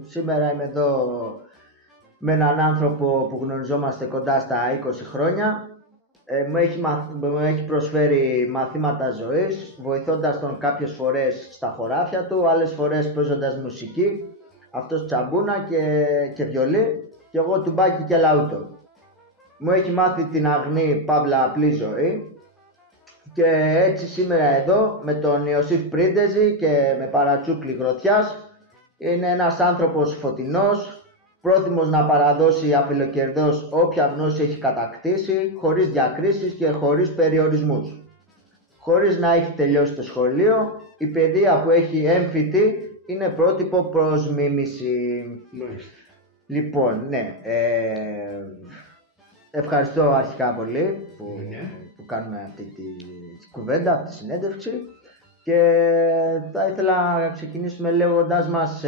Σήμερα είμαι εδώ με έναν άνθρωπο που γνωριζόμαστε κοντά στα 20 χρόνια. Μου έχει προσφέρει μαθήματα ζωής, βοηθώντας τον κάποιες φορές στα χωράφια του, άλλες φορές παίζοντας μουσική. Αυτός τσαμπούνα και βιολί και εγώ τουμπάκι και λαούτο. Μου έχει μάθει την αγνή παύλα απλή ζωή και έτσι σήμερα εδώ με τον Ιωσήφ Πρίντεζη και με παρατσούκλι γροθιάς. Είναι ένας άνθρωπος φωτεινός, πρόθυμος να παραδώσει αφιλοκερδώς όποια γνώση έχει κατακτήσει, χωρίς διακρίσεις και χωρίς περιορισμούς. Χωρίς να έχει τελειώσει το σχολείο, η παιδεία που έχει έμφυτη είναι πρότυπο προς μίμηση. Λοιπόν, ναι, ευχαριστώ αρχικά πολύ που κάνουμε αυτή τη κουβέντα, αυτή τη συνέντευξη. Και θα ήθελα να ξεκινήσουμε λέγοντάς μας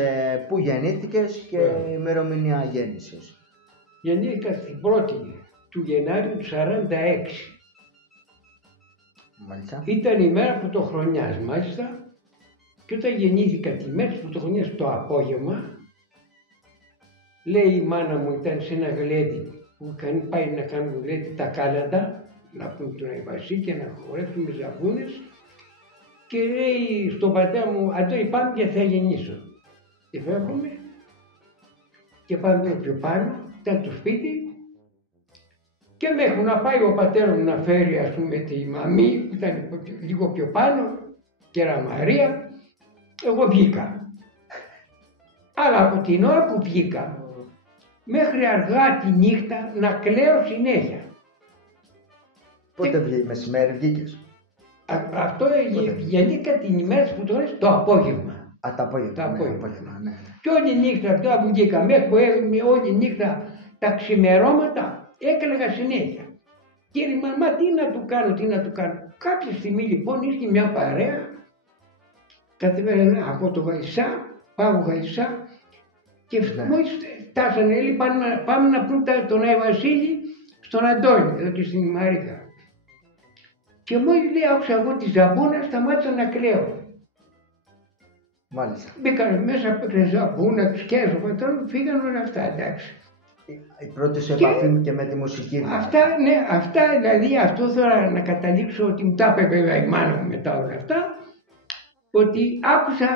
πού γεννήθηκες και ημερομηνία γέννησης. Γεννήθηκα στην 1η του Γενάρη του 1946. Μάλιστα. Ήταν η μέρα πρωτοχρονιάς μάλιστα, και όταν γεννήθηκα τη μέρα της πρωτοχρονιάς το απόγευμα, λέει η μάνα μου, ήταν σε ένα γλέντι που είχαν πάει να κάνουν γλέντι τα κάλαντα, να πούμε τον Αϊβασί και να χορέψουμε ζαβούνες. Και λέει στον πατέρα μου, Αντώνη πάμε και θα γεννήσω. Και φεύγουμε και πάμε πιο πάνω, ήταν το σπίτι και μέχρι να πάει ο πατέρας μου να φέρει ας πούμε τη μαμή που ήταν λίγο πιο πάνω, κέρα Μαρία, εγώ βγήκα. Αλλά από την ώρα που βγήκα μέχρι αργά τη νύχτα να κλαίω συνέχεια. Πότε μεσημέρι βγήκες? Αυτό γεννήθηκα την ημέρα της φωτογραφίας το απόγευμα. Το απόγευμα, ναι. Και όλη νύχτα αυτά που βγήκαμε, όλη νύχτα τα ξημερώματα έκλαιγα συνέχεια. Κύριε μαμά, τι να του κάνω. Κάποια στιγμή λοιπόν ήρθε μια παρέα, κατεβαίνανε από το Βαϊσά, πάω Βαϊσά και μόλις φτάσανε, λέει πάμε να πούμε τον Άι Βασίλη στον Αντώνη, εδώ και στην Μαρίκα. Και μόλις λέει άκουσα εγώ τη ζαμπούνα, σταμάτησα να κλαίω. Μάλιστα. Μπήκαν μέσα, παίξαν ζαμπούνα, τους κέρδο, φύγαν όλα αυτά, εντάξει. Η πρώτη σου επαφή και με τη μουσική δηλαδή. Αυτά δηλαδή, αυτό θέλω να καταλήξω ότι μου τα είπε βέβαια η μάνα μου μετά όλα αυτά, ότι άκουσα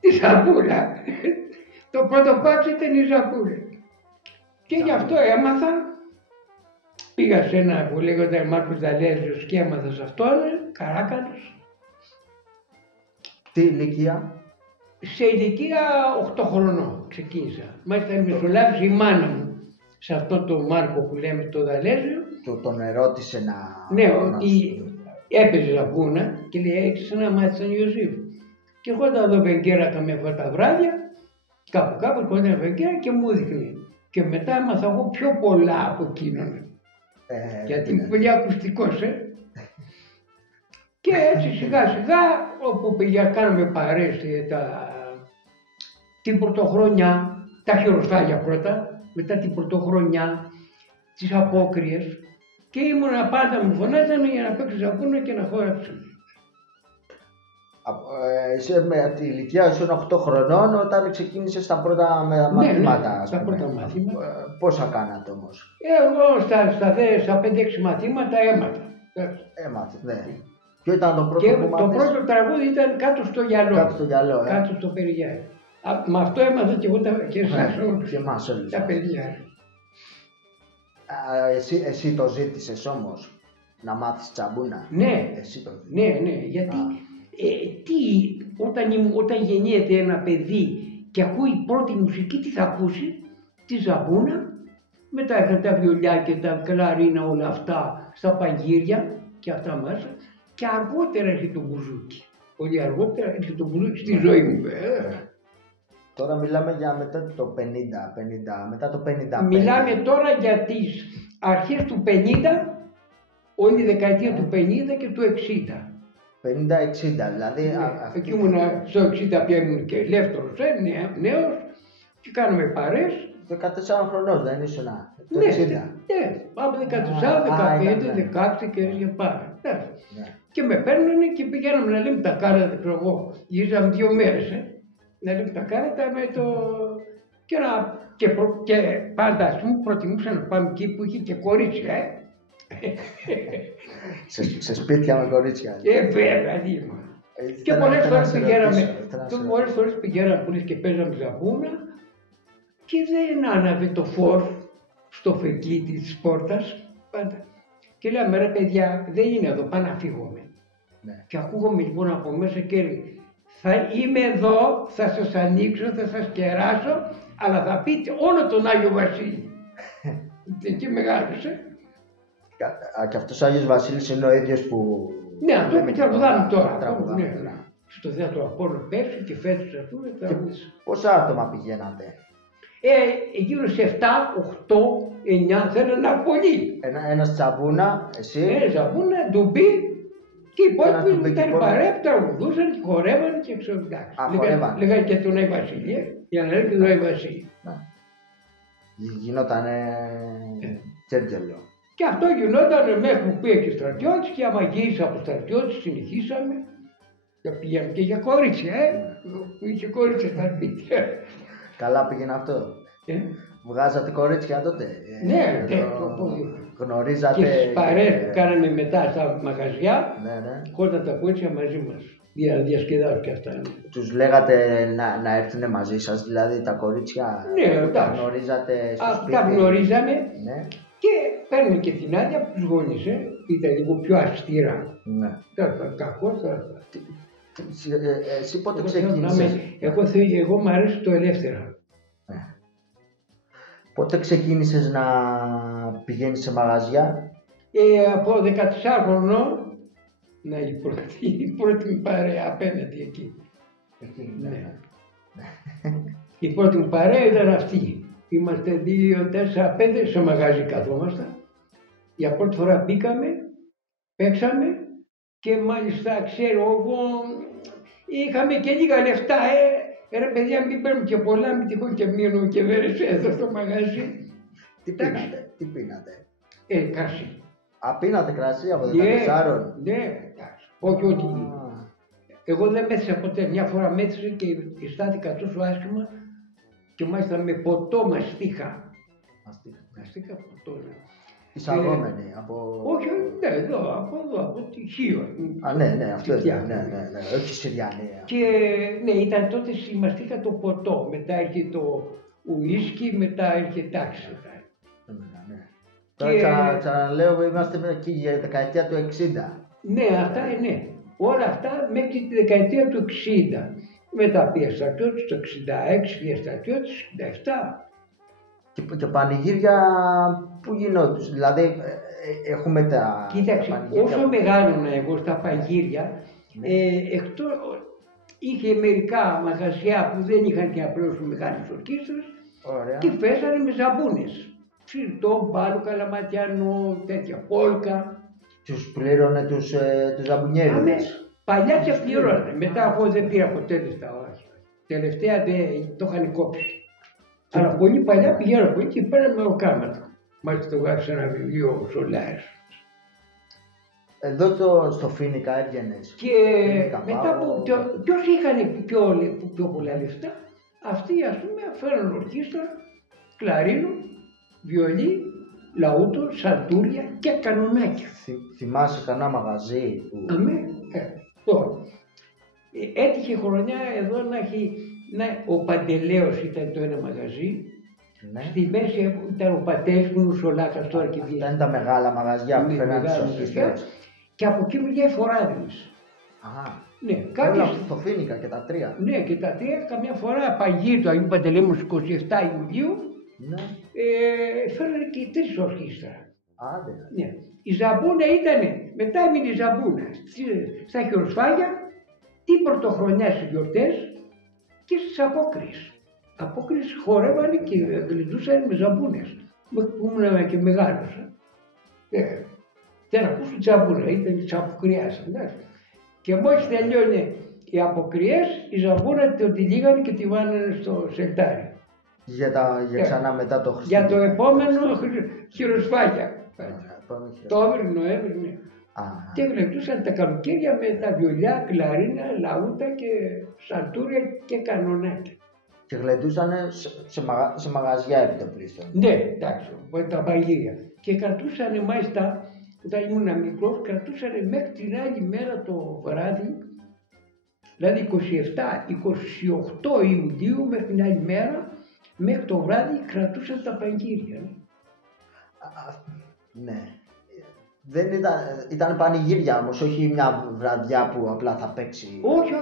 τη ζαμπούνα. Το πρώτο πάψη ήταν η ζαμπούνα. Και γι' αυτό έμαθα. Πήγα σε ένα που λέγονταν Μάρκος Δαλέζιος και έμαθα σε αυτόν, Καράκαλος. Τι ηλικία? Σε ηλικία 8 χρονών ξεκίνησα. Μάλιστα μεσολάβησε η μάνα μου σε αυτό το Μάρκο που λέμε το Δαλέζιο. Τον ερώτησε να... Ναι, ότι έπαιζε ζαμπούνα και λέει έχεις να μάθεις τον Ιωσήφ. Και ερχόταν εδώ Βεγγέρα καμιά φορά τα βράδια, κάπου ερχόταν Βεγγέρα και μου έδειχνε. Και μετά έμαθα εγώ πιο πολλά από εκείνον. Γιατί είμαι πολύ ακουστικός, Και έτσι σιγά σιγά, όπου κάναμε παρέες την πρωτοχρονιά, τα χειροσφάλια πρώτα, μετά την πρωτοχρονιά, τις απόκριες και ήμουνα πάντα μου φωνάζανε για να παίξω ζαμπούνα και να χόρεψω. Είσαι με τη ηλικία σου 8 χρονών όταν ξεκίνησες τα πρώτα μαθήματα. Ναι, τα πρώτα μαθήματα. Πόσα κάνατε όμως? Εγώ στα 5-6 μαθήματα Έμαθες, ναι. Ποιο ήταν το πρώτο που μάθες? Το πρώτο τραγούδι ήταν Κάτω στο γυαλό. Κάτω στο γυαλό, Κάτω στο περιγιάρι. Με αυτό έμαθα και εγώ και εσάς όλους. Και εμάς όλους. Τα παιδιά. Εσύ το ζήτησες όμως να μάθεις τσαμπούνα? Ναι. Εσύ το... Ναι, γιατί όταν γεννιέται ένα παιδί και ακούει πρώτη μουσική, τι θα ακούσει? Τη ζαμπούνα, μετά έρχεται τα βιολιά και τα κλαρίνα, όλα αυτά στα παγύρια και αυτά μέσα, και αργότερα έρχεται το μπουζούκι. Πολύ αργότερα έρχεται το μπουζούκι στη ζωή μου. Τώρα μιλάμε για μετά το 50, μετά το 55. Μιλάμε τώρα για τις αρχές του 50, όλη η δεκαετία του 50 και του 60. 50-60, δηλαδή... Εκεί ήμουν στο 60 πια ήμουν και ελεύθερος, νέος, και κάναμε παρές. 14 χρονών δεν ήσουν? Το 60. Ναι, από 14, 15, 16 και για πάρα. Και με παίρνανε και πηγαίναμε να λέμε τα κάρτα, ξέρω εγώ, γυρίζαμε 2 μέρες. να ρίχνουν τα κάρτα με το... Και πάντα, ας πούμε, προτιμούσα να πάμε εκεί που είχε και κορίτσια, σε σπίτια με κορίτσια. Βέβαια, δίμα. Και πολλές φορές πηγαίναμε που και παίζαμε ζαμπούνα και δεν άναβε το φορ στο φεγγίτι της πόρτας πάντα. Και λέμε, ρε παιδιά, δεν είναι εδώ, πάμε να φύγουμε. Ναι. Και ακούγομαι λοιπόν από μέσα και λέει, θα είμαι εδώ, θα σας ανοίξω, θα σας κεράσω, αλλά θα πείτε όλο τον Άγιο Βασίλη. Εκεί μεγάλωσε. Και αυτός ο Άγιος Βασίλης είναι ο ίδιος που... Ναι, αυτό με τραγουδάμε τώρα. Ναι. Στο θέατρο Απόλλων πέρσι και φέτος ας πούμε τραγούδισα. Πόσα άτομα πηγαίνατε? Γύρω σε 7, 8, 9, θέλανε πολύ. Ένας τσαμπούνα, εσύ. Τσαμπούνα, ντουμπί και οι υπόλοιποι ήταν παρέα, τραγουδούσαν και χορεύαν και ξέρω εντάξει. Λέγανε και τον Άγιο Βασίλη, για να λέει και τον Άγιο Βασίλη. Γινότανε τσέρτζελο. Και αυτό γινόταν μέχρι που πήγε και στρατιώτης και άμα γύρισα από στρατιώτης συνεχίσαμε. Και πήγαμε και για κορίτσια, είχε κορίτσια στα σπίτια. Καλά πήγαινε αυτό. Βγάζατε κορίτσια τότε? Ναι, γνωρίζατε. Και στις παρέες που κάναμε μετά στα μαγαζιά, χόρταν τα κορίτσια μαζί μας. Για να διασκεδάσουν και αυτά. Τους λέγατε να έρθουν μαζί σας, δηλαδή τα κορίτσια? Ναι, τα γνωρίζατε στο σπίτι? Τα γνωρίζαμε. Ναι. Και παίρνουμε και την άδεια από τους γονείς, ήταν λίγο πιο αυστηρά. Ναι. Κακό τώρα. Εσύ πότε ξεκίνησες? Εγώ μου αρέσει το ελεύθερα. Πότε ξεκίνησες να πηγαίνεις σε μαγαζιά? Από 14 χρονών, να η πρώτη μου παρέα απέναντι εκεί. Ναι. Η πρώτη μου παρέα ήταν αυτή. Είμαστε 2, 4, 5 σε μαγαζί καθόμασταν. Για πρώτη φορά μπήκαμε, παίξαμε και μάλιστα ξέρω εγώ είχαμε και λίγα λεφτά. Ρε παιδιά, μην παίρνουμε και πολλά, μην τυχόν και μείνουμε και βέρες εδώ στο μαγαζί. Τι πίνατε? Κρασί. Πίνατε κρασί από 14? Ναι, εντάξει. Όχι ότι... Εγώ δεν μέθησα ποτέ. Μια φορά μέθησα και αισθάνθηκα τόσο άσχημα και μάλιστα με ποτό μαστίχα. Μαστίχα ποτό. Εισαγόμενη από... Όχι, ναι, από τη Χίο. Ναι, αυτό είναι, ναι, όχι Συριανή. Και ναι, ήταν τότε μαστίχα το ποτό, μετά έρχεται το ουίσκι, μετά έρχεται τάξη. Τώρα ξαναλέω, είμαστε εκεί για τη δεκαετία του 60. Ναι, αυτά ναι. Όλα αυτά μέχρι τη δεκαετία του 60. Μετά πήγα στρατιώτης το 66, πήγα στρατιώτης το 67. Και πανηγύρια που γινόντουσαν, δηλαδή έχουμε τα... Κοίταξε, όσο μεγάλωνα εγώ στα πανηγύρια, είχε μερικά μαγαζιά που δεν είχαν και απλώς μεγάλες ορκίστρες και φέσανε με ζαμπούνες. Ψυρτό, μπάλο, καλαματιανό, τέτοια πόλκα. Τους πλήρωνε τους ζαμπουνιέριδες? Παλιά και πλήρωνε. Μετά εγώ δεν πήρα ποτέ λεφτά. Τελευταία το είχαν κόψει. Αλλά πολύ παλιά πηγαίνω από εκεί και πέραμε με οκάματα. Μάλιστα το γράψε ένα βιβλίο ο Σολάρης. Εδώ στο Φοίνικα έβγαινες? Και μετά ποιος είχαν πιο πολλά λεφτά, αυτοί ας πούμε φέραν ορκίστρα, κλαρίνο, βιολί, λαούτο, σαντούρια και κανονάκια. Θυμάσαι κανένα μαγαζί που... Τώρα. Έτυχε χρονιά εδώ να έχει... ο Παντελέος ήταν το ένα μαγαζί. Ναι. Στη μέση ήταν ο Πατέλης που είναι ο Σολάκας τώρα και βγήκε. Αυτά είναι τα μεγάλα μαγαζιά που φέρναν τις ορκίστρες. Και από εκεί μιλάει Φοράδης. Ναι, όλα στο Φοίνικα και τα τρία. Ναι, και τα τρία καμιά φορά παγίδι του Αγίου Παντελεήμου 27 Ιουλίου. Ναι. Φέρνανε και 3 ορχήστρα. Άντε. Ναι. Η ζαμπούνα ήτανε, μετά έμεινε η ζαμπούνα στα χειροσφάγια, την πρωτοχρονιά στις γιορτές και στις απόκριες. Απόκριες χορεύανε και γλεντούσαν με ζαμπούνες. Που ήμουν και μεγάλος. Δεν ακούσουν ζαμπούνα, ήταν της αποκριάς. Και μόλις τελειώνε οι αποκριές, η ζαμπούνα την τυλίγανε και τη βάνανε στο σελτάρι. Για ξανά μετά το Χριστούγεννα. Για το επόμενο χειροσφάγια. Το Νοέμβρη, ναι. Και γλεντούσαν τα καλοκαίρια με τα βιολιά, κλαρίνα, λαούτα και σαντούρια και κανονάκια. Και γλεντούσαν σε μαγαζιά επιτοπλίστων. Ναι, εντάξει, τα πανηγύρια. Και κρατούσαν μάλιστα, όταν ήμουν μικρός, κρατούσαν μέχρι την άλλη μέρα το βράδυ, δηλαδή 27-28 Ιουλίου μέχρι την άλλη μέρα, μέχρι το βράδυ κρατούσαν τα πανηγύρια. Ναι. Δεν ήταν πανηγύρια όμως, όχι μια βραδιά που απλά θα παίξει. Όχι,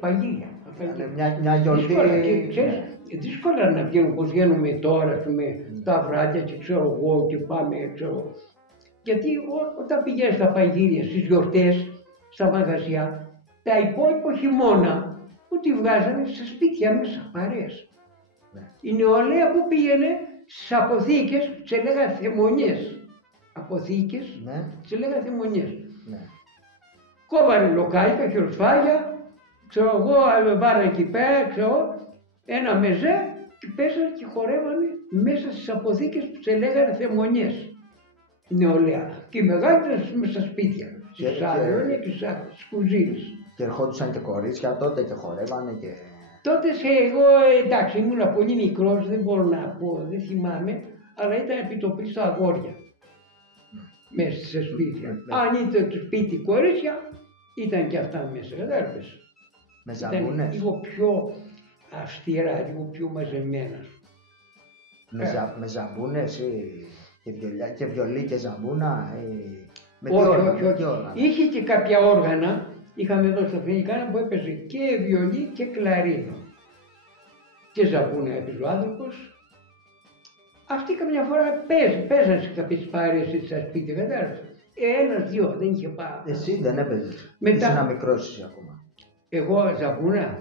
πανηγύρια. Μια γιορτή. Δύσκολα, και ξέρεις, δύσκολα να βγαίνουν όπως βγαίνουμε τώρα, ας πούμε, τα βράδια και ξέρω εγώ και πάμε, ξέρω. Γιατί όταν πηγαίνεις στα πανηγύρια, στις γιορτές, στα μαγαζιά, τα υπόλοιπα χειμώνα που τη βγάζανε στα σπίτια μέσα, παρέες. Ναι. Η νεολαία που πήγαινε στις αποθήκες, σε λέγανε θεμονιές. Αποθήκες, Ναι. σε λέγανε θεμονιές. Ναι. Κόβανε λοκάλικα, χειροσφάγια, ξέρω εγώ, βάλανε εκεί πέρα, ξέρω, ένα μεζέ και πέσανε και χορεύανε μέσα στις αποθήκες που σε λέγανε θεμονιές. Η νεολαία. Και οι μεγάλοι ήταν μέσα στα σπίτια, στις άδρονια και στις κουζίνες. Και ερχόντουσαν και κορίτσια τότε και χορεύανε και... Τότε εγώ εντάξει ήμουν πολύ μικρός, δεν μπορώ να πω, δεν θυμάμαι, αλλά ήταν επιτοπλή στα αγόρια. Μέσα σε σπίτια. Αν ήταν το σπίτι κορίτσια, ήταν και αυτά μέσα, κατάλαβες. Με ζαμπούνες. Ήταν λίγο πιο αυστηρά, λίγο πιο μαζεμένα. Με ζαμπούνες ή και βιολί και ζαμπούνα ή... Όχι. Είχε και κάποια όργανα, είχαμε εδώ στα Φινικάνα που έπαιζε και βιολί και κλαρίνο. Και ζαμπούνα έπαιζε ο άνθρωπος. Αυτοί καμιά φορά παίζανε σε κάποιες παρέες στα σπίτια, κατάλαβες. Ένας-δυο, δεν είχε πάρα. Εσύ δεν έπαιζες. Μετά... Ήσουν μικρός εσύ ακόμα. Εγώ ζαμπούνα.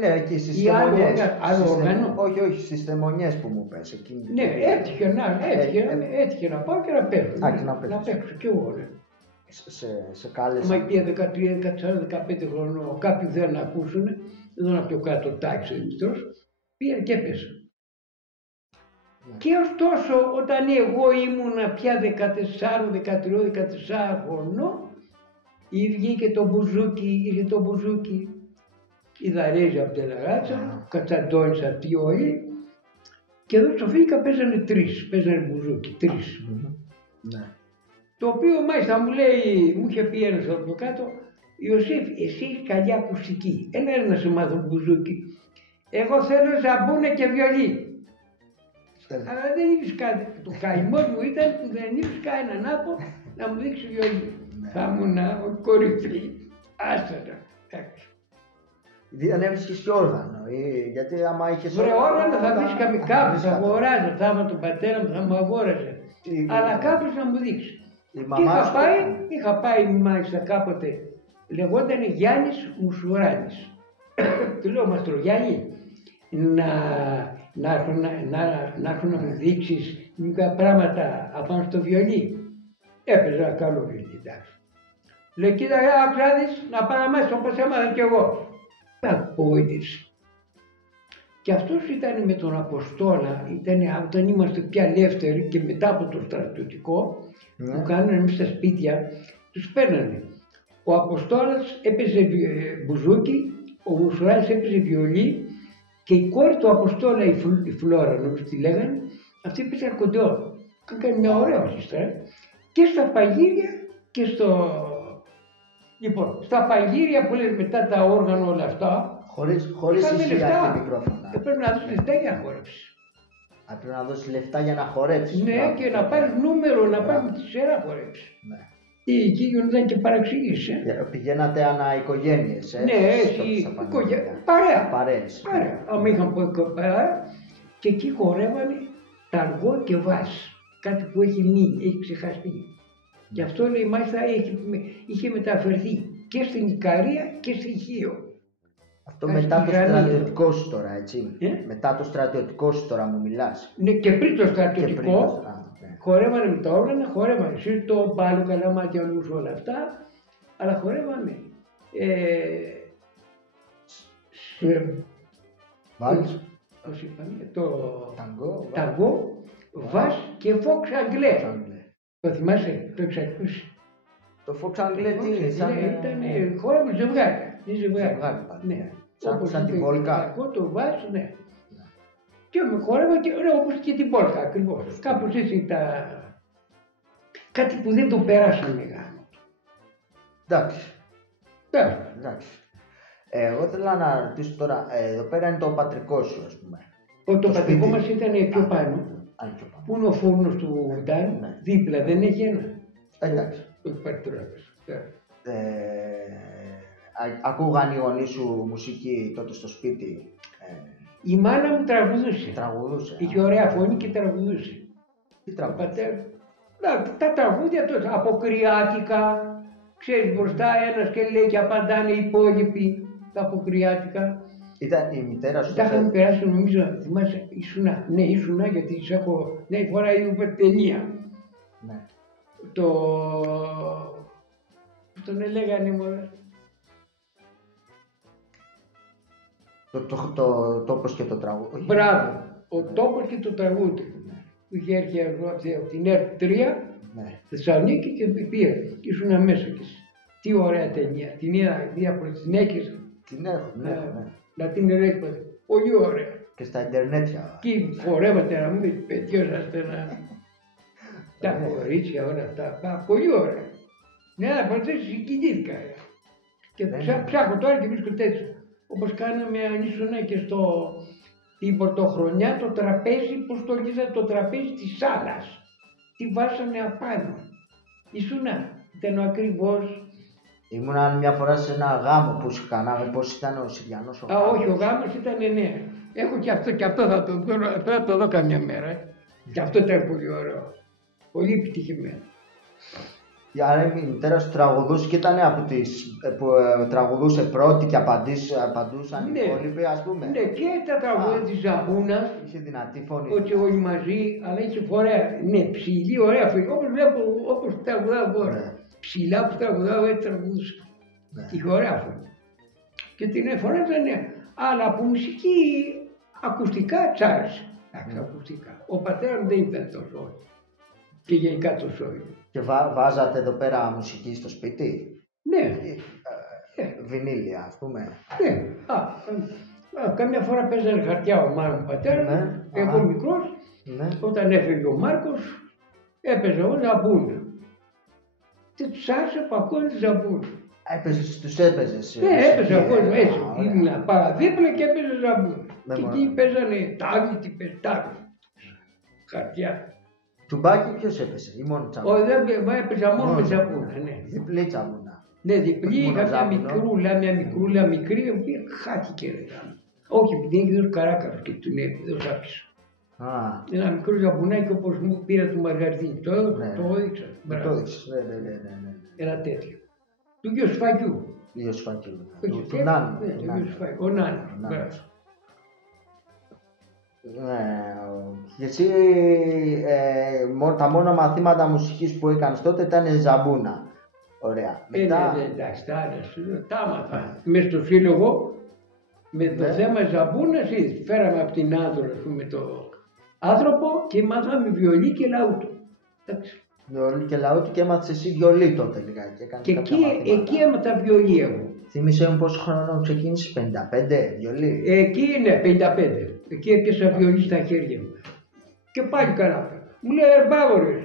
Ναι, εκεί στις θεμονιές. Άλλο όργανο. Όχι, στις θεμονιές που μου πες εκείνη. Ναι, έτυχε να πάω και να παίξω. Να παίξω κι εγώ. Ναι. Σε κάλεσα. Μα πήγε 13, 14, 15 χρονών, κάποιοι δεν ακούσουν, εδώ να πιο κάτω τάξη μητρός, πήγα και έπεσα. Ναι. Και ωστόσο, όταν εγώ ήμουνα πια 14 χρονών, βγήκε το μπουζούκι, η Δαρέζα από τη Λαγάτσα, Κατσαντώνης αυτοί όλοι, και εδώ στο Φίνικα παίζανε μπουζούκι, τρεις. Ναι. Το οποίο μάλιστα μου είχε πει ένας από το κάτω, Ιωσήφ, εσύ έχεις καλή ακουστική, έλα να σε μάθω μπουζούκι. Εγώ θέλω ζαμπούνε και βιολί. Αλλά δεν βρίσκα, το καημό μου ήταν που δεν βρίσκα έναν άπο να μου δείξει βιολί. Θα ήμουν κορυφή, άστατα. Δεν έβρισκες και όργανο, γιατί άμα είχες όργανο θα βρίσκαμε κάποιος, θα αγοράζα, θα είμαι τον πατέρα μου, θα μου αγόραζε. Αλλά κάποιος να μου δείξει. Και είχα πάει μάλιστα κάποτε, λεγόταν Γιάννης Μουσουράνης. Του λέω, Μαστρογιάννη, να έρθουν να μου δείξεις μικρά πράγματα απάνω στο βιολί. Έπαιζα ένα καλό βιολί, εντάξει. Λέει, κοίτα, άκουσα να πάω μέσα όπως έμαθα κι εγώ. Απόητες. Και αυτός ήταν με τον Αποστόλα, όταν είμαστε πια ελεύθεροι και μετά από το στρατιωτικό, που κάνανε εμείς στα σπίτια, τους παίρνανε. Ο Αποστόλας έπαιζε μπουζούκι, ο Μουσουράνης έπαιζε βιολί και η κόρη του Αποστόλα, η Φλόρα, νομίζω τη λέγανε, αυτή έπαιζε αρκοντεόν. Έκανε μια ωραία ορχήστρα και στα παγύρια και στο... Λοιπόν, στα παγύρια που λες μετά τα όργανα όλα αυτά, χωρίς ησυχία και μικρόφωνα. Πρέπει να δώσεις λεφτά για να χορέψεις. Πρέπει να δώσεις λεφτά για να χορέψεις. Ναι, και να πάρεις νούμερο, να πάρεις με τη σειρά να χορέψεις. Ναι. Εκεί γινόταν και παραξήγηση. Πηγαίνατε ανά οικογένειες, Ναι, παρέες. Αν είχαν πω παρέα, και εκεί χορεύανε ταργό και βάς. Κάτι που έχει μείνει, έχει ξεχαστεί. Γι' αυτό λέει μάλιστα είχε μεταφερθεί και στην Ικαρία και στη Χίο. Αυτό μετά το στρατιωτικό σου τώρα, έτσι. Μετά το στρατιωτικό σου τώρα μου μιλάς. Ναι, και πριν το στρατιωτικό, χορεύανε με τα όργανα, χορεύανε σύρτο, μπάλου, καλαμάτια, νους, όλα αυτά, αλλά χορεύανε Βάλς. Πώς είπαμε, το ταγκό, βάς και φόξ αγγλέ. Το θυμάσαι, το έχεις ακούσει. Το Fox Anglais τι είναι, σαν... Ήταν χώρα με ζευγάρι. Είναι ζευγάρι. Ναι. Σαν την πόλκα. Εγώ το βάζω, ναι. Και με χόρευα και όπως και την πόλκα ακριβώς. Κάπως έτσι τα... Κάτι που δεν το περάσαμε γάμο. Εντάξει. Εντάξει. Εγώ θέλω να ρωτήσω τώρα, εδώ πέρα είναι το πατρικό σου, ας πούμε. Το πατρικό μας ήταν πιο πάνω. Πού είναι ο φούρνος του Βουντάρου, Ναι. δίπλα, δεν έχει ένα. Εντάξει. Το υπάρχει τώρα. Ακούγαν οι γονείς σου μουσική τότε στο σπίτι? Η μάνα μου τραγουδούσε. Τραγουδούσε. Είχε ωραία φωνή και τραγουδούσε. Τι Ο τραγουδούσε? πατέρας. Τα τραγούδια τότε, αποκριάτικα. Ξέρεις, μπροστά ένας και λέει και απαντάνε οι υπόλοιποι τα αποκριάτικα. Ήταν η μητέρα σου? Τα είχαμε περάσει, νομίζω, θυμάσαι, ήσουνα. Ναι, ήσουνα, γιατί σε έχω. Ναι, φορά είδε ταινία. Ναι. Πώς τον έλεγανε μωρέ. Το τόπος και το τραγούδι. Μπράβο, ο τόπος και το τραγούδι. Που είχε έρθει από την ΕΡΤ 3, Ναι. Θεσσαλονίκη και πήρε. Και ήσουν μέσα κι εσύ. Τι ωραία ταινία. Την είδα από τις γυναίκες. Την έχω, ναι. Να την ελέγχω. Πολύ ωραία. Και στα Ιντερνέτια. Και φορεύατε να μην πετιώσαστε να... Τα κορίτσια όλα αυτά. Πολύ ωραία. Ναι, από αυτές συγκινήθηκα. Και ψάχνω τώρα και βρίσκω τέτοιο. Όπως κάναμε αν ήσουν και την πρωτοχρονιά το τραπέζι, πώς το λέγανε, το τραπέζι της σάλας. Τι βάσανε απάνω. Ήταν ακριβώς. Ήμουνα μια φορά σε ένα γάμο που σου κάναμε, πώς ήταν ο Συριανός ο γάμος. Όχι, ο γάμος ήταν ναι. Έχω και αυτό θα το δω καμιά μέρα. Και αυτό ήταν πολύ ωραίο. Πολύ επιτυχημένο. Άρα η μητέρα σου τραγουδούσε και ήταν από τις που τραγουδούσε πρώτη και απαντούσαν οι υπόλοιποι, ας πούμε. Ναι, και τα τραγούδια της Ζαμπούνας. Είχε δυνατή φωνή. Όχι όλοι μαζί, αλλά είχε ωραία. Ναι, ψηλή, ωραία φωνή. Όπως βλέπω, όπως τραγουδάω τώρα. Ναι. Ψηλά που τραγουδάω, έτσι τραγουδούσα. Ναι. Είχε ωραία φωνή. Και την εφωνάζανε, αλλά από μουσική ακουστικά τσ' άρεσε. Ακουστικά. Ο πατέρας μου δεν ήταν τόσο. Και γενικά τόσο. Και βάζατε εδώ πέρα μουσική στο σπίτι? Ναι. Βινίλια, ας πούμε. Ναι. Καμιά φορά παίζανε χαρτιά ο μάνα μου πατέρα, Ναι. εγώ μικρός, Ναι. όταν έφυγε ο Μάρκος, έπαιζε εγώ Ζαμπούνα. Και τους άρεσε που ακούνε τη Ζαμπούνα. Τους έπαιζες? Ναι, έπαιζε εγώ έτσι. Ήμουν παραδίπλα και έπαιζε Ζαμπούνα. Και εκεί παίζανε τάβι, τι παίζανε, τάβι. Χαρτιά. Τουμπάκι ποιος έπαιζε ή μόνο τσαμπούνα? Όχι, δεν έπαιζα μόνο με Ζαμπούνα, ναι. Διπλή τσαμπούνα. Ναι, διπλή, είχα μια Μονοζάμπινο. μικρούλα μικρή, η οποία χάθηκε ρε. Όχι, επειδή έχει δώσει καράκαρος και του έδωσε άφησα. Ένα μικρό ζαμπουνάκι όπως μου πήρα του Μαργαρδίνη. Το έδειξα. Το έδειξες, ναι. Ένα τέτοιο. Του γιο Σφαγιού. Λίγο σφακιού. Όχι, Του Νάνου. ναι, του γιο Σφαγιού. Ο Νάνου. Ναι, και εσύ τα μόνα μαθήματα μουσικής που έκανες τότε ήταν ζαμπούνα. Ωραία. Ναι, εντάξει, τα άμαθα. Μες στο σύλλογο, με το θέμα ζαμπούνας, φέραμε από την Άδρο, ας πούμε, το άνθρωπο και μάθαμε βιολί και λαούτο. Εντάξει. Βιολί και λαούτο και έμαθες εσύ βιολί τότε λιγάκι. Και εκεί έμαθα βιολί εγώ. Θύμισε μου πόσο χρόνο ξεκίνησες, 55 βιολί? Εκεί είναι 55. Εκεί έπιασα βιολί στα χέρια μου. Και πάλι καλά. Μου λέει Μπάγορες.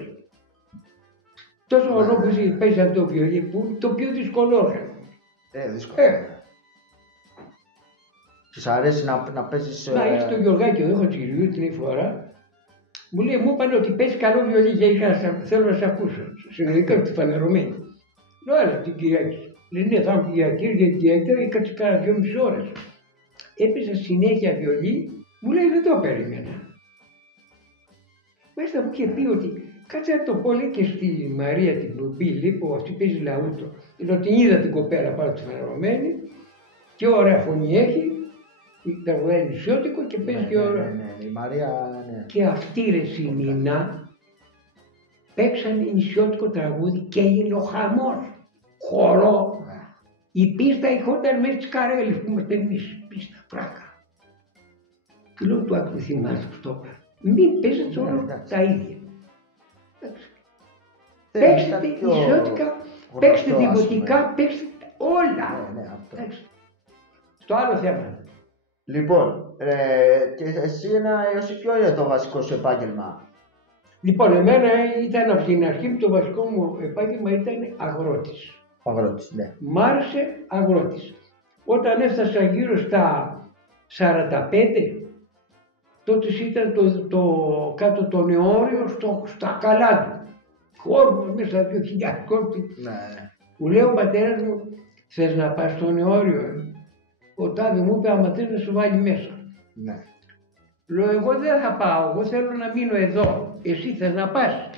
Τόσο χρόνο που εσύ παίζεις αυτό το βιολί που το πιο δύσκολο. Δύσκολο. Σας αρέσει να παίζεις... Να έχεις το Γιωργάκη, ο έχω τσιγυριού την φορά. Μου λέει, μου είπαν ότι παίζει καλό βιολί και θέλω να σε ακούσω. Συνολικά τη φανερωμένη. Λέω, έλα την Κυριακή. Λέει, ναι, θα είμαι Κυριακή, γιατί Κυριακή έκατσε κάνα 2,5 ώρες. Έπαιζα συνέχεια βιολί, μου λέει, δεν το περίμενα. Μάλιστα μου είχε πει ότι κάτσε να το πω λέει και στη Μαρία την Μπουμπίλη που αυτή παίζει λαούτο. Ενώ την είδα την κοπέλα πάνω τη φανερωμένη και ωραία φωνή έχει. Τραγουδάει νησιώτικο και παίζει και ωραία. Ναι, η Μαρία, ναι. Και αυτή ρε η Νινά παίξανε νησιώτικο τραγούδι και έγινε ο χαμός. Χορό. Η πίστα ηχόταν μέσα στις καρέλες που είμαστε εμείς. Πίστα, φράκα. Του λέω του άκου θυμάσαι που το είπα. Μην παίζετε όλα τα ίδια. Παίξτε νησιώτικα παίξτε γνωστό, ας δημοτικά, πούμε. παίξτε όλα. Ναι, αυτό. Εντάξει. Στο άλλο θέμα. Λοιπόν, και εσύ Ιωσήφ, ποιο είναι το βασικό σου επάγγελμα? Λοιπόν, εμένα ήταν από την αρχή το βασικό μου επάγγελμα ήταν αγρότης. Ο αγρότης, ναι. Μ' άρεσε αγρότης. Όταν έφτασα γύρω στα 45, τότε ήταν το κάτω το νεόριο στα καλά του. Χόρμος μέσα στα 2.000 κόρπη. Ναι. Μου λέει ο πατέρας μου, θες να πας στο νεόριο? Ο τάδε μου είπε, άμα θες να σου βάλει μέσα. Ναι. Λέω, εγώ δεν θα πάω, εγώ θέλω να μείνω εδώ. Εσύ θες να πας?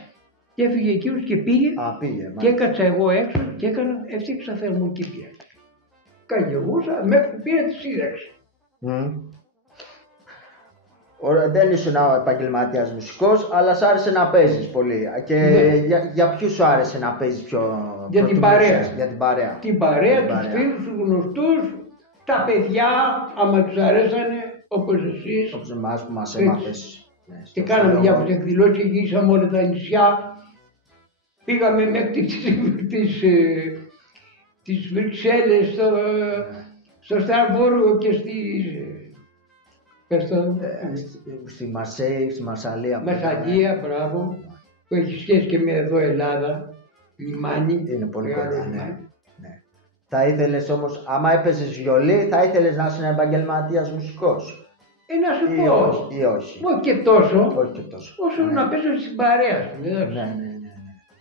Και έφυγε εκείνος και πήγε. Πήγε. Και έκατσα εγώ έξω και έφτιαξα θερμοκήπια. Καγεγούσα μέχρι που πήρα τη σύνταξη. Ωραία, δεν ήσουν επαγγελματίας μουσικός, αλλά σ' άρεσε να παίζεις πολύ. Και Ναι. για ποιους σου άρεσε να παίζεις πιο Για την παρέα. Για την παρέα. Την παρέα, τους φίλους, τους γνωστούς, τα παιδιά, άμα τους αρέσανε, όπως εσείς. Όπως εμάς που μας έμαθες. Ναι, Και κάναμε διάφορες εκδηλώσεις, γυρίσαμε όλα τα νησιά. Πήγαμε μέχρι τις Βρυξέλλες, στο Στρασβούργο και στη Μαρσέη, στη Μαρσαλία. Μασαλία, μπράβο, που έχει σχέση και με εδώ Ελλάδα, λιμάνι. Είναι πολύ μεγάλο κοντά, λιμάνι. ναι. Θα ήθελες όμως, άμα έπαιζες βιολί, θα ήθελες να είσαι επαγγελματίας μουσικός? Να σου Ή πω, όχι, ή όχι. όχι και τόσο, Όχι και τόσο. όσο Ναι. να παίζω στην παρέα σου. Ναι.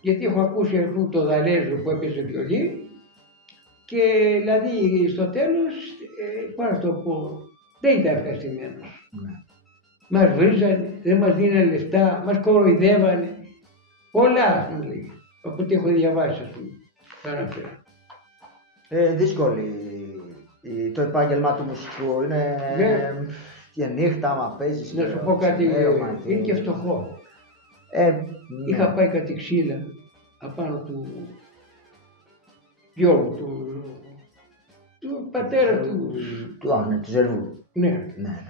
Γιατί έχω ακούσει αυτόν τον Δαλέζο που έπαιζε βιολί και δηλαδή στο τέλος, πώς να το πω, δεν ήταν ευχαριστημένος. Ναι. Μας βρίζανε, δεν μας δίνανε λεφτά, μας κοροϊδεύανε. Πολλά, ας πούμε, λέει. Οπότε έχω διαβάσει, ας πούμε. Παραφέρω. Δύσκολη το επάγγελμα του μουσικού. Είναι Ναι. και νύχτα, άμα παίζεις. Να σου πω κάτι, είναι και φτωχό. Ναι. Είχα πάει κάτι ξύλα απάνω του γιώργου, του πατέρα του. Του Ζερβού. Ναι. Ναι.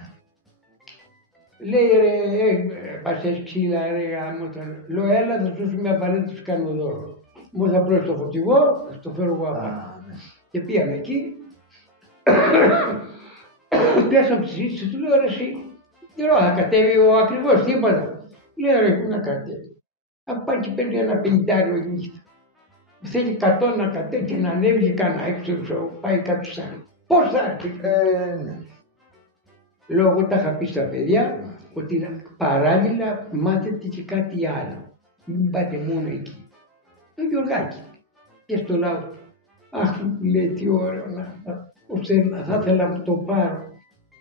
Λέει ρε, πας ξύλα ρε γάμο. Λέω έλα θα σου μια παρέντη σου κάνω δώρο. Μου θα πλώσει το φορτηγό, θα στο φέρω εγώ απάνω. Ναι. Και πήγαμε εκεί. Πιάσαμε τη συζήτηση, του λέω ρε εσύ, θα κατέβει ο ακριβώς τίποτα. Λέω ρε, πού να κατέβει. Αν πάει και παίρνει ένα 50 νύχτα. Θέλει 100 να κατέβει και να ανέβει και κανένα έξω, πάει κάτω σαν. Πώς θα έρθει. Ναι. Λέω, εγώ τα είχα πει στα παιδιά ότι παράλληλα μάθετε και κάτι άλλο. Μην πάτε μόνο εκεί. Το Γιωργάκι. Και στο λαό. Αχ, λέει τι ωραίο θα ήθελα να το πάρω.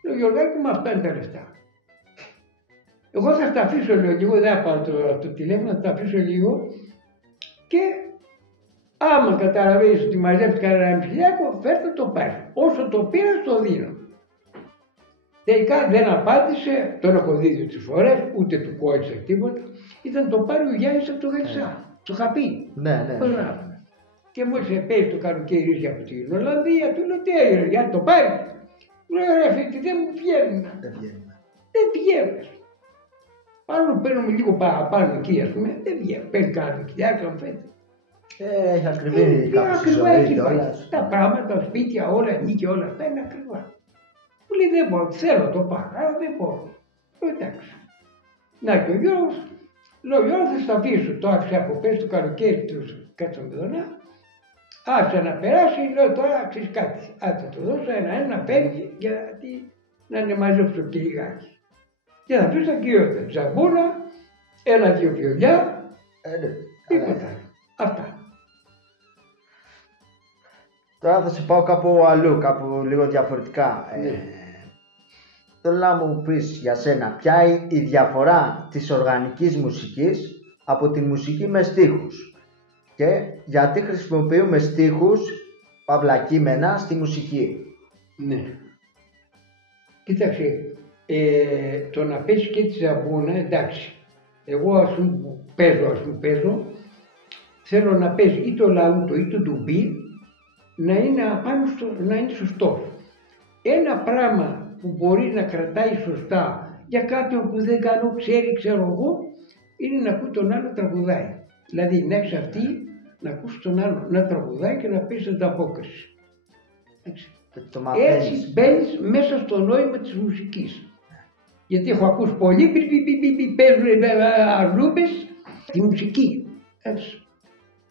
Λέω, Γιωργάκι μου, αυτά είναι τα λεφτά. Εγώ θα τα αφήσω λίγο, δεν θα πάρω το τηλέφωνο, θα τα αφήσω λίγο και άμα καταλαβαίνεις ότι μαζεύεις κανένα εμφυλιάκο, φέρτε το πάρει. Όσο το πήρα, το δίνω. Τελικά δεν απάντησε, τον έχω δει 2-3 φορές, ούτε του κόλλησα τίποτα. Ήταν το πάρει ο Γιάννης από το Γαϊσά. Το είχα πει. Ναι. Και μόλις επέζει το καλοκαίρι από την Ολλανδία, του λέω τι έγινε, Γιάννη το πάρει. Μου λέει ρε φίλε, δεν μου βγαίνουν. Δεν βγαίνουν. Παρόλο που παίρνουμε λίγο παραπάνω εκεί, ας πούμε, δεν βγαίνουν. Παίρνει κάτι κοιτάξτε, μου φαίνεται. Έχει ακριβή κάποια ζωή κιόλας. Τα πράγματα, τα σπίτια, όλα, νίκη, όλα αυτά είναι ακριβά. Μου λέει δεν μπορώ, θέλω να το πάρω, αλλά δεν μπορώ. Εντάξει. Να και ο Γιώργος, λέω Γιώργο θα στα αφήσω, το άφησα από πέρσι το καλοκαίρι του κάτσαμε εδώ να. Άφησα να περάσει, λέω τώρα ξέρεις κάτι. Θα το δώσω ένα να φεύγει γιατί να είναι μαζέψω και λιγάκι. Και θα αφήσω και τζαμπούνα, 1-2 βιολιά, τίποτα. Αυτά. Τώρα θα σε πάω κάπου αλλού, κάπου λίγο διαφορετικά. Θέλω να μου πεις για σένα ποια είναι η διαφορά της οργανικής μουσικής από τη μουσική με στίχους και γιατί χρησιμοποιούμε στίχους, παύλα κείμενα, στη μουσική. Ναι. Κοίταξε, το να παίζει και τη ζαμπούνα, εντάξει. Εγώ ας πούμε παίζω, θέλω να παίζει ή το λαούτο ή το ντουμπί, να είναι απάνω να είναι σωστό. Ένα πράγμα που μπορεί να κρατάει σωστά για κάποιον που δεν ξέρω εγώ, είναι να ακούει τον άλλο τραγουδάει. Δηλαδή να έχεις αυτή να ακούσει τον άλλο να τραγουδάει και να παίζει ανταπόκριση. Έτσι μπαίνεις μέσα στο νόημα της μουσικής. Γιατί έχω ακούσει πολλοί παίζουν αρλούμπες τη μουσική. Έτσι.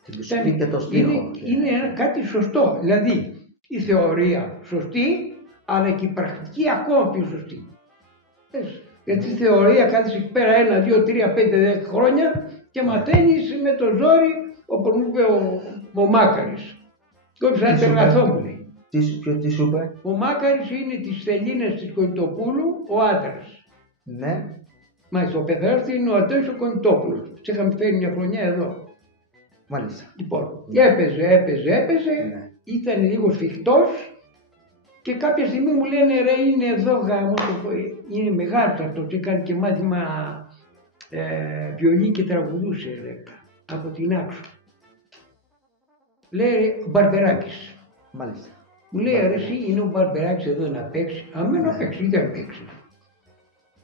Τη μουσική και το στίχο. Είναι κάτι σωστό. Δηλαδή η θεωρία σωστή, αλλά και η πρακτική ακόμα πιο σωστή. Έτσι. Γιατί η θεωρία κάθεσαι εκεί πέρα 1, 2, 3, 5, 10 χρόνια και μαθαίνεις με το ζόρι, όπως μου είπε ο Μάκαρης. Κόψε να τρελαθώ, μου λέει. Τι σου είπε? Ο Μάκαρης είναι της Θελήνας της Κονιτοπούλου ο άντρας. Ναι. Μάλιστα, ο πεθερός είναι ο Αντώνης ο Κονιτόπουλος. Τους είχαμε φέρει μια χρονιά εδώ. Μάλιστα. Λοιπόν, έπαιζε, ναι. Ήταν λίγο σφιχτός και κάποια στιγμή μου λένε ρε είναι εδώ γάμο, είναι μεγάλος αυτός και κάνει και μάθημα βιολί και τραγουδούσε ρε, από την Άξο. Λέει ο Μπαρμπεράκης. Μάλιστα. Μου λέει ρε εσύ είναι ο Μπαρμπεράκης εδώ να παίξει. Αμένω να παίξει, δεν παίξει.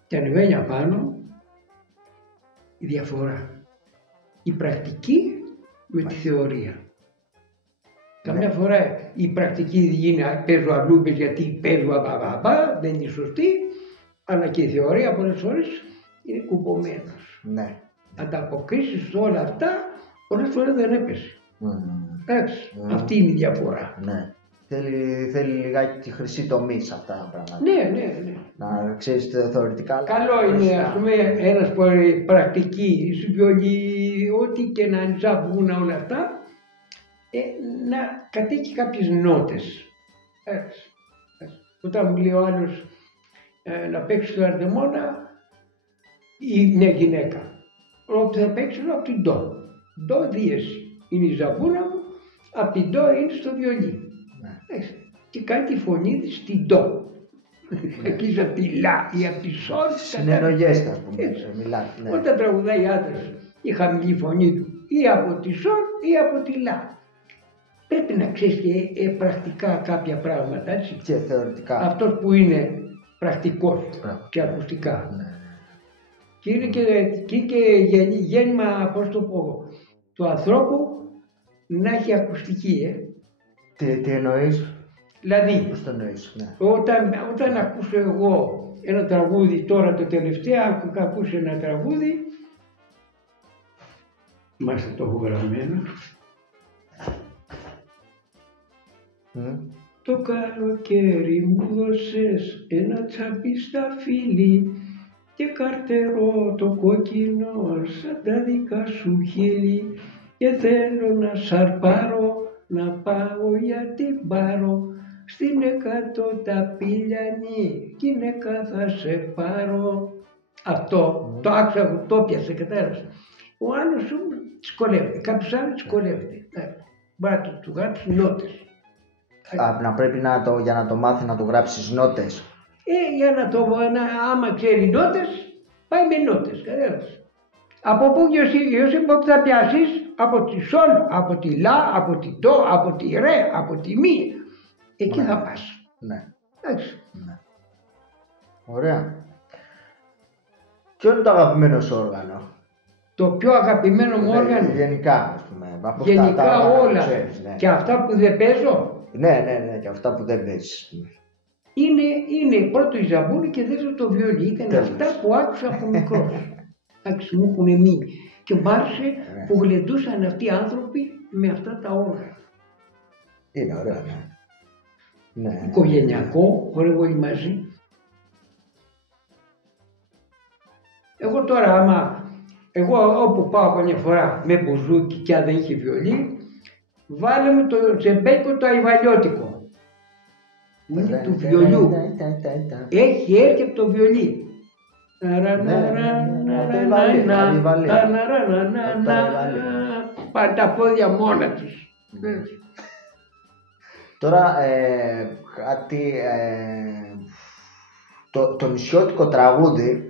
Και ανεβαίνει απάνω η διαφορά. Η πρακτική με τη θεωρία. Καμιά φορά η πρακτική παίζω αλούμπες γιατί παίζω αμπαμπαμπα, δεν είναι σωστή, αλλά και η θεωρία πολλές φορές είναι κουμπωμένος. Ναι. Ανταποκρίσεις σε όλα αυτά πολλές φορές δεν έπεσε. Εντάξει, αυτή είναι η διαφορά. Ναι. Θέλει λιγάκι τη χρυσή τομή σε αυτά τα πράγματα. Ναι. Να ξέρεις θεωρητικά. Καλό είναι, ας πούμε, ένας που πρακτική, βιολί, ό,τι και να ανιζάβουν όλα αυτά, να κατέχει κάποιες νότες. Έτσι. Όταν μου λέει ο άλλος να παίξει το αρδεμόνα ή μια γυναίκα, όπου θα παίξει από την ντο. Ντο δίεση είναι η ζαβούνα μου, από την ντο είναι στο βιολί. Και κάνει τη φωνή της στην ντο. Εκεί από τη λα ή από τη σόλ. Συνενογές, ας πούμε, μιλάτε. Όταν τραγουδάει άντρας η χαμηλή φωνή του ή από τη σόλ ή από τη λα. Πρέπει να ξέρεις και πρακτικά κάποια πράγματα, έτσι. Και θεωρητικά. Αυτός που είναι πρακτικός και ακουστικά. Ναι. Και είναι και γέννημα, πώς το πω, του ανθρώπου να έχει ακουστική. Τι εννοείς? Δηλαδή, πώς το εννοείς, ναι. όταν ακούσω εγώ ένα τραγούδι, τώρα το τελευταίο ακούσει ένα τραγούδι, μάλιστα το έχω γραμμένο. Το καλοκαίρι μου δώσες ένα τσαπί στα φίλη και καρτερό το κόκκινο σαν τα δικά σου χείλη και θέλω να σαρπάρω, να πάω για την πάρω στην 100 τα πηλιανή, γυναίκα θα σε πάρω. Αυτό το άκουσα, το πιάσε, κατάλαβες. Ο άλλος σου δυσκολεύεται, κάποιος άλλος δυσκολεύεται. Μπορεί να του γράψει νότες. Να πρέπει για να το μάθει να του γράψεις νότες. Για να άμα ξέρει νότες, πάει με νότες, κατάλαβες. Από πού που θα πιάσεις, από τη σόλ, από τη λα, από τη ντο, από τη ρε, από τη μη. Εκεί θα πας. Ναι. Εντάξει. Ναι. Ωραία. Ποιο είναι το αγαπημένο σου όργανο? Το πιο αγαπημένο μου όργανο. Γενικά, ας πούμε. Γενικά όλα. Ξέρεις, ναι. Και αυτά που δεν παίζω. Ναι, και αυτά που δεν παίζεις. Είναι πρώτο η ζαμπούνη και δεύτερο το βιολί. Ήταν αυτά που άκουσα από μικρός. Εντάξει, μου έχουν μείνει. Και μ' άρεσε που γλεντούσαν αυτοί οι άνθρωποι με αυτά τα όργανα. Είναι ωραία, ναι. Οικογενειακό, χορεύω όλοι μαζί. Εγώ τώρα εγώ όπου πάω καμιά φορά με μπουζούκι και αν δεν είχε βιολί, βάλε μου το τζεμπέκο το αϊβαλιώτικο. Είναι του βιολιού. Έχει έρθει από το βιολί. Πάνε τα πόδια μόνα τους. Τώρα κάτι, το νησιώτικο τραγούδι,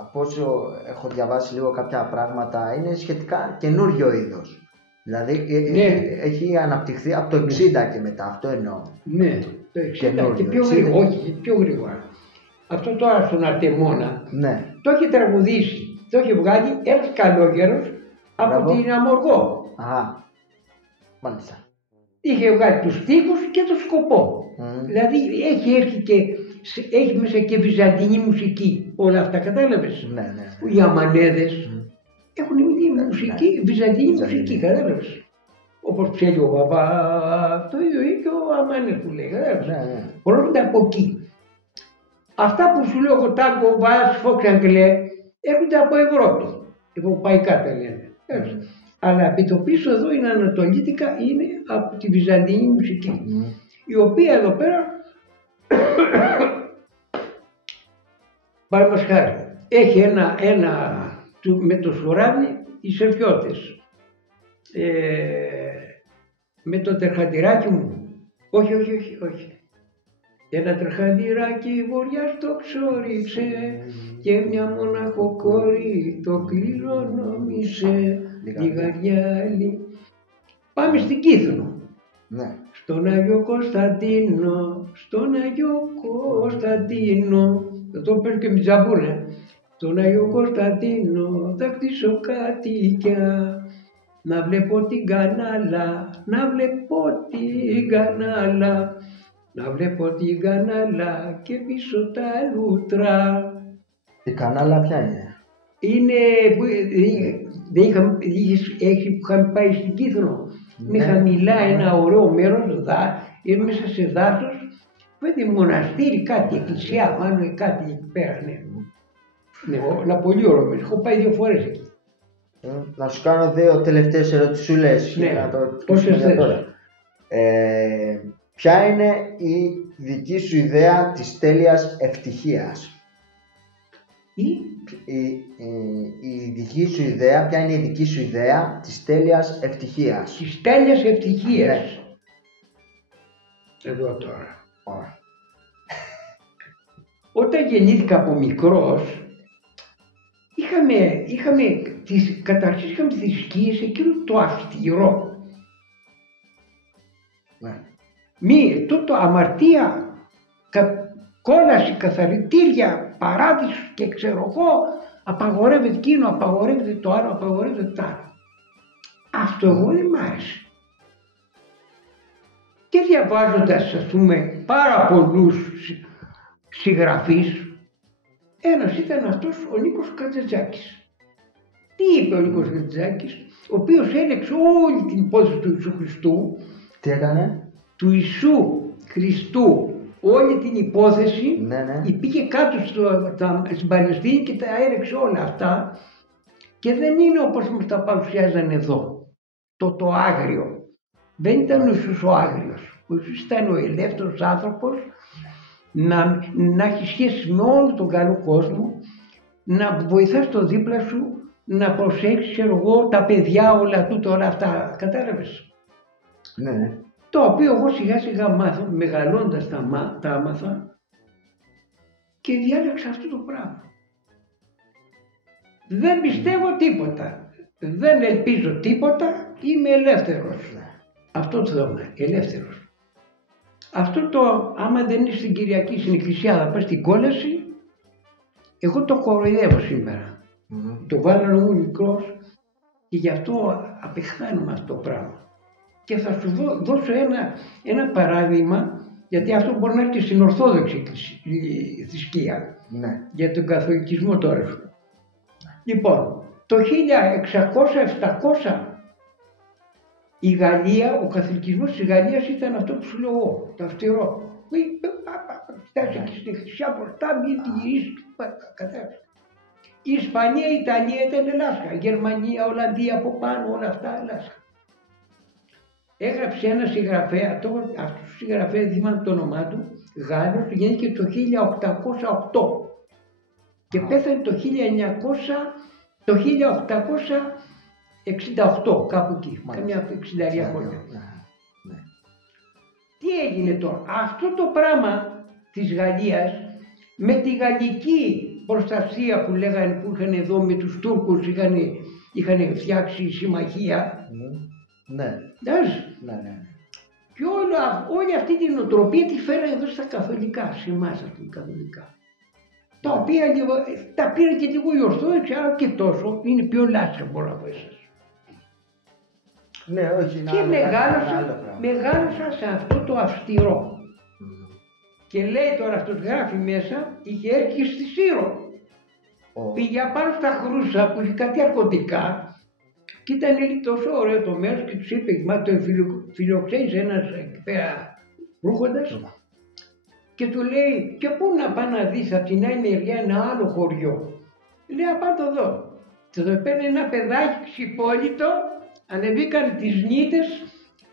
από όσο έχω διαβάσει λίγο κάποια πράγματα, είναι σχετικά καινούριο είδος. Δηλαδή έχει αναπτυχθεί από το 60 και μετά, αυτό εννοώ. Ναι, το 60 και πιο γρήγορα, όχι, πιο γρήγορα. Αυτό τώρα στον Αρτεμόνα το έχει τραγουδήσει, το έχει βγάλει ένας καλόγερος από την Αμοργό. Αχα. Μάλιστα. Είχε βγάλει τους στίχους και το σκοπό. Δηλαδή έχει μέσα και βυζαντινή μουσική. Όλα αυτά, κατάλαβες. Ναι. Οι Αμανέδες έχουν μουσική, βυζαντινή μουσική, κατάλαβες. Όπως ψέλει ο Βαβά, το ίδιο ή και ο Αμάνες που λέει, κατάλαβες. Ναι. Προέρχονται από εκεί. Αυτά που σου λέω εγώ, τάγκο, βάζ, φόξ, αγγλέ, έρχονται από Ευρώπη. Ευρωπαϊκά τα λένε. Αλλά επί το πίσω εδώ είναι ανατολίτικα, είναι από τη βυζαντινή μουσική. Η οποία εδώ πέρα, παραδείγματος χάρη, έχει ένα με το σουράνι οι Σερφιώτες. Με το τερχαντηράκι μου, όχι. Ένα τερχαντηράκι βορειά το ξόριξε και μια μοναχό κόρη το κληρονόμησε. Λιγαριάλι. Πάμε στην Κύθνο. Ναι. Στον Άγιο Κωνσταντίνο, εδώ παίζω και μιτζαμπούρε. Στον Άγιο Κωνσταντίνο θα χτίσω κατοικιά, να βλέπω την κανάλα, και πίσω τα λούτρα. Η κανάλα ποια είναι? Είναι που είχαμε πάει στην Κύθνο. Είναι χαμηλά ένα ωραίο μέρος, μέσα σε δάσος, πέντε μοναστήρι, κάτι εκκλησιά, μάλλον κάτι εκεί πέρα, ναι. Ένα πολύ ωραίο μέρος, έχω πάει 2 φορές εκεί. Να σου κάνω 2 τελευταίες ερωτησούλες. Ναι, όσες θες. Ποια είναι η δική σου ιδέα της τέλειας ευτυχίας? Η δική σου ιδέα, ποια είναι η δική σου ιδέα της τέλειας ευτυχίας? Της τέλειας ευτυχίας. Ναι. Εδώ τώρα. Ωραία. Όταν γεννήθηκα από μικρός, καταρχήν είχαμε τις θρησκείες εκείνο το αυστηρό. Ναι. Τούτο αμαρτία, κόλαση, καθαριτήρια, παράδεισος και ξέρω εγώ, απαγορεύεται εκείνο, απαγορεύεται το άλλο, απαγορεύεται το άλλο. Αυτό εγώ δεν μ' άρεσε. Και διαβάζοντας, ας πούμε, πάρα πολλούς συγγραφείς, ένας ήταν αυτός ο Νίκος Καζαντζάκης. Τι είπε ο Νίκος Καζαντζάκης, ο οποίος έλεξε όλη την υπόθεση του Ιησού Χριστού. Τι έκανε? Του Ιησού Χριστού. Όλη την υπόθεση, ναι. Πήγε κάτω στην Παλαιστίνη και τα έρεξε όλα αυτά και δεν είναι όπως μας τα παρουσιάζαν εδώ. Το άγριο. Δεν ήταν ο Ιησούς ο άγριος. Ο Ιησούς ήταν ο ελεύθερος άνθρωπος να έχει σχέση με όλο τον καλό κόσμο, να βοηθάς το δίπλα σου, να προσέξεις, ξέρω εγώ, τα παιδιά, όλα αυτά. Κατάλαβες? Ναι. Το οποίο εγώ σιγά σιγά μεγαλώντας τα άμαθα και διάλεξα αυτό το πράγμα. Δεν πιστεύω τίποτα, δεν ελπίζω τίποτα, είμαι ελεύθερος. Αυτό το θέμα, ελεύθερος. Αυτό άμα δεν είναι στην Κυριακή, στην εκκλησία, θα πας στην κόλαση, εγώ το κοροϊδεύω σήμερα. Το βάλω εγώ μικρός και γι' αυτό απεχθάνομαι αυτό το πράγμα. Και θα σου δώσω ένα παράδειγμα, γιατί αυτό μπορεί να έρθει στην Ορθόδοξη θρησκεία. Ναι. Για τον καθολικισμό τώρα. Λοιπόν, το 1600-700 η Γαλλία, ο καθολικισμός της Γαλλίας ήταν αυτό που σου λέω εγώ, το αυστηρό. Φτάσει και στη χρυσιά μπροστά, μην τη γυρίσεις, κατάλαβες. Η Ισπανία, η Ιταλία ήταν Ελλάσκα, η Γερμανία, Ολλανδία από πάνω, όλα αυτά Ελλάσκα. Έγραψε ένα συγγραφέα, αυτός ο συγγραφέα δεν θυμάμαι το όνομά του, Γάλλος, γεννήθηκε το 1808 και πέθανε το 1868, κάπου εκεί, καμιά 60 χρόνια. Ναι. Τι έγινε τώρα, αυτό το πράγμα της Γαλλίας με τη γαλλική προστασία που λέγανε που είχαν εδώ με τους Τούρκους, είχαν φτιάξει συμμαχία. Ναι. Ναι. Και όλη αυτή την νοοτροπία τη φέρανε εδώ στα καθολικά, σε εμάς αυτά τα καθολικά. Τα οποία τα πήραν και λίγο οι Ορθόδοξοι, αλλά και τόσο, είναι πιο λάστρα πολλά από εσάς. Ναι, όχι, και μεγάλωσα σε αυτό το αυστηρό. Και λέει τώρα αυτός, γράφει μέσα, είχε έρθει στη Σύρο. Πήγε πάνω στα Χρούσα που είχε κάτι αρκωτικά και ήταν τόσο ωραίο το μέρος και τους είπε, μα τον φιλοξένησε ένας εκεί πέρα ρούχοντας και του λέει, και πού να πάει να δεις από την άλλη μεριά ένα άλλο χωριό. Λέει, απά το δω. Και εδώ παίρνει ένα παιδάκι ξυπόλυτο, ανεβήκαν τις νύτες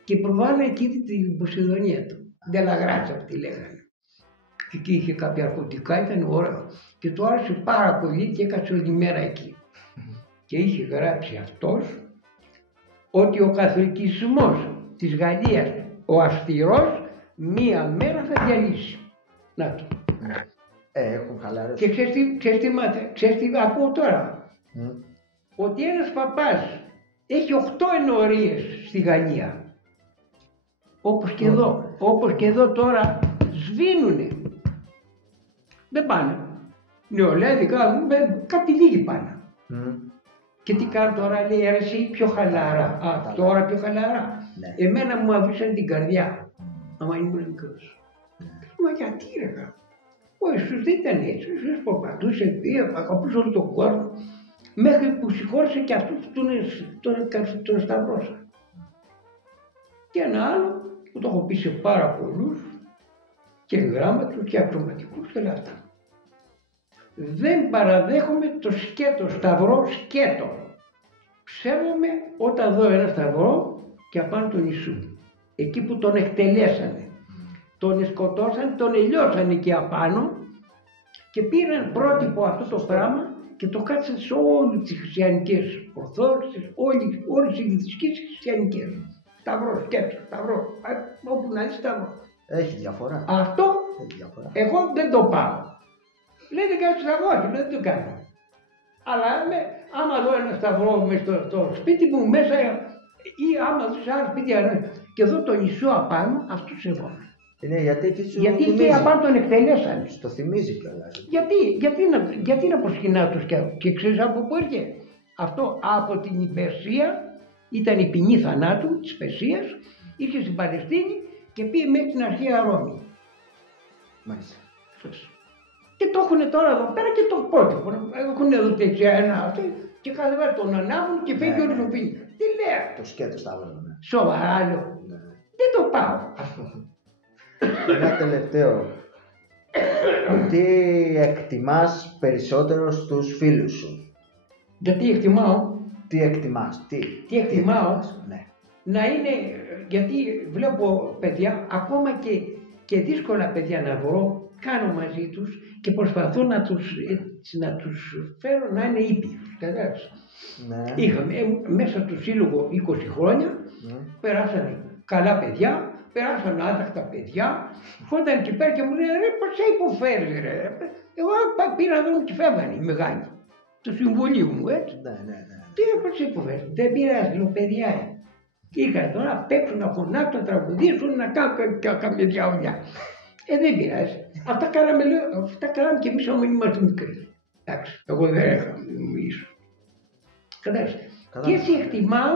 και προβάλλουν εκεί την Ποσειδονία του. Ντελαγράτσα που τη λέγανε. Και εκεί είχε κάποια αρκωτικά, ήταν ωραίο. Και του άρεσε πάρα πολύ και έκατσε όλη μέρα εκεί. Και είχε γράψει αυτός ότι ο καθολικισμός της Γαλλίας, ο αυστηρός, μία μέρα θα διαλύσει. Να το. Έχουν χαλαρώσει. Και ξέρεις τι ακούω τώρα. Ότι ένας παπάς έχει 8 ενορίες στη Γαλλία. Όπως και εδώ τώρα σβήνουνε. Δεν πάνε. Νεολαία κάνουν, κάτι λίγοι πάνε. Και τι κάνουν τώρα, λέει, εσύ πιο χαλαρά. Τώρα πιο χαλαρά. Ναι. Εμένα μου αφήσαν την καρδιά. Άμα ήμουν μικρός. Μα γιατί ρε γάμο. Ο Ιησούς δεν ήταν έτσι. Ο Ιησούς προπατούσε, αγαπούσε όλο τον κόσμο. Μέχρι που συγχώρησε και αυτούς τον σταυρώσαν. Και ένα άλλο που το έχω πει σε πάρα πολλούς και γράμματους και ακροματικούς και όλα αυτά. Δεν παραδέχομαι το σκέτο σταυρό σκέτο. Ψεύομαι όταν δω ένα σταυρό και απάνω τον Ιησού. Εκεί που τον εκτελέσανε. Τον σκοτώσαν, τον ελιώσανε εκεί απάνω και πήραν πρότυπο αυτό το πράγμα και το κάτσαν σε όλες τις χριστιανικές ορθόδοξες, όλες οι θρησκείες χριστιανικές. Σταυρό, σκέτο, σταυρό, όπου να είναι σταυρό. Έχει διαφορά. Αυτό εγώ δεν το πάω. Λέει δεν κάνει σταυρό, δεν το κάνω. Αλλά άμα δω ένα σταυρό μες στο σπίτι μου μέσα ή άμα δω σε άλλο σπίτι και δω τον Ιησού απάνω, αυτό σεβόμαι. Ναι, γιατί εκεί απάνω τον εκτελέσανε. Το θυμίζει κιόλας. Γιατί να προσκυνάω το σκέτο. Και ξέρεις από πού έρχεται. Αυτό από την Υπερσία, ήταν η ποινή θανάτου της Περσίας, ήρθε στην Παλαιστίνη και πήγε μέχρι την αρχαία Ρώμη. Μάλιστα. Και το έχουν τώρα εδώ πέρα και το πρότυπο. Έχουν εδώ τέτοια ένα και κάθε μέρα τον ανάβουν και φεύγει όλο το πίνι. Τι λέω. Το σκέτο σταυρό. Ναι. Σοβαρά λέω. Ναι. Δεν το πάω. Ένα τελευταίο. Τι εκτιμάς περισσότερο στους φίλους σου? Γιατί εκτιμάω. Τι εκτιμάς, τι εκτιμάω. Ναι. Να είναι, γιατί βλέπω παιδιά, ακόμα και δύσκολα παιδιά να βρω, κάνω μαζί τους και προσπαθώ να τους φέρω να είναι ήπιους. Ναι. Είχαμε μέσα στο σύλλογο 20 χρόνια, περάσανε καλά παιδιά, περάσανε άτακτα παιδιά, φόνταν εκεί πέρα και μου λένε ρε πώς σε υποφέρεις ρε. Εγώ πήρα εδώ και φεύγανε οι μεγάλοι, του συμβουλίου μου έτσι. Ναι. Τι πώς σε υποφέρεις, δεν πειράζει, λέω παιδιά. Είχαν τώρα να παίξουν, να φωνάξουν, να τραγουδήσουν, να κάνουν καμιά διαολιά. Δεν πειράζει. Αυτά κάναμε και εμείς όμως είμαστε μικροί. Εντάξει, εγώ δεν είχα μιλήσω. Κατάλαβες. Και έτσι εκτιμάω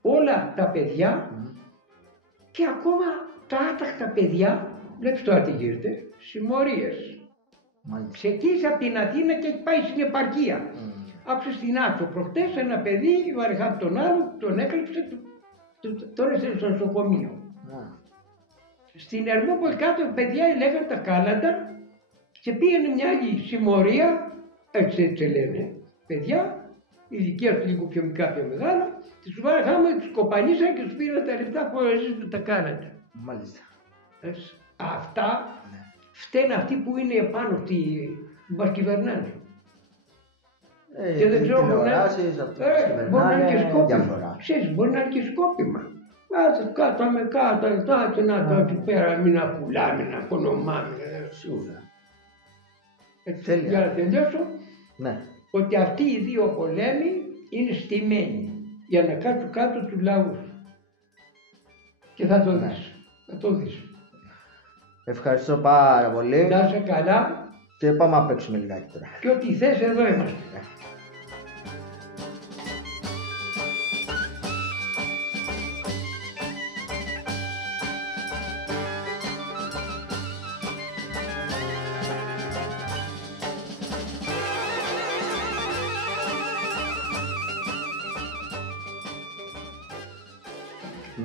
όλα τα παιδιά και ακόμα τα άτακτα παιδιά, βλέπεις τώρα τι γίνεται, συμμορίες. Ξεκίνησε από την Αθήνα και έχει πάει στην επαρχία. Άκουσε στην Άξο προχτές ένα παιδί, βαρεχά από τον άλλο, τον έκλειψε, τώρα είναι στο νοσοκομείο. Στην Ερμούπολη κάτω παιδιά λέγανε τα κάλαντα και πήγαινε μια άλλη συμμορία, έτσι λένε, παιδιά, ηλικία του λίγο πιο μικρά, πιο μεγάλα, τους βάραγαμε, τους κοπανίσαν και τους πήραν τα λεφτά που έζησαν τα κάλαντα. Μάλιστα. Αυτά φταίνουν αυτοί που είναι επάνω που μας κυβερνάνε. Και δεν ξέρω μπορεί να είναι και σκόπιμα. Ξέρεις, μπορεί να είναι και σκόπιμα. Κάτω με κάτω, να το εκεί πέρα, μην να πουλάμε, να κονομάμε. Σίγουρα. Για να τελειώσω, ναι. Ότι αυτοί οι δύο πολέμοι είναι στημένοι για να κάτσουν κάτω του λαούς. Και θα το δεις. Θα το δεις. Ευχαριστώ πάρα πολύ. Να είσαι καλά. Και πάμε να παίξουμε λιγάκι τώρα. Και ό,τι θες εδώ είμαστε.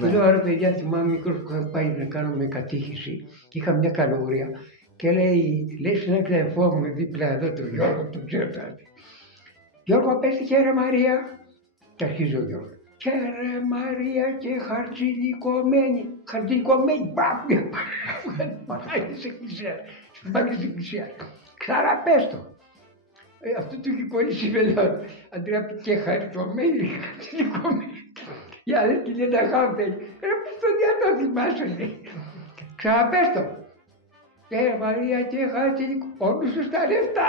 Και λέω, ρε παιδιά, θυμάμαι μικρός που είχα πάει να κάνουμε κατήχηση και είχα μια καλογρία και λέει σε ένα ξαδερφό μου δίπλα εδώ, τον Γιώργο, τον ξέρω τώρα. Γιώργο, πες τη χαίρε Μαρία. Και αρχίζει ο Γιώργος. Χαίρε Μαρία και χαρτζηλικωμένη. Χαρτζηλικωμένη, πάμε. Πάει στην εκκλησία. Πάει στην εκκλησία. Ξαναπες το. Αυτό του έχει κολλήσει βελόν. Αντρέα και χαριτωμένη, χαρτζηλικωμένη. Η άλλη τη λέει τα χάμπελ. Ρε πες το διάτο θυμάσαι, λέει. Ξαναπες το. Χαίρε Μαρία και χαρτζηλικωμένη. Όλους τους τα λεφτά,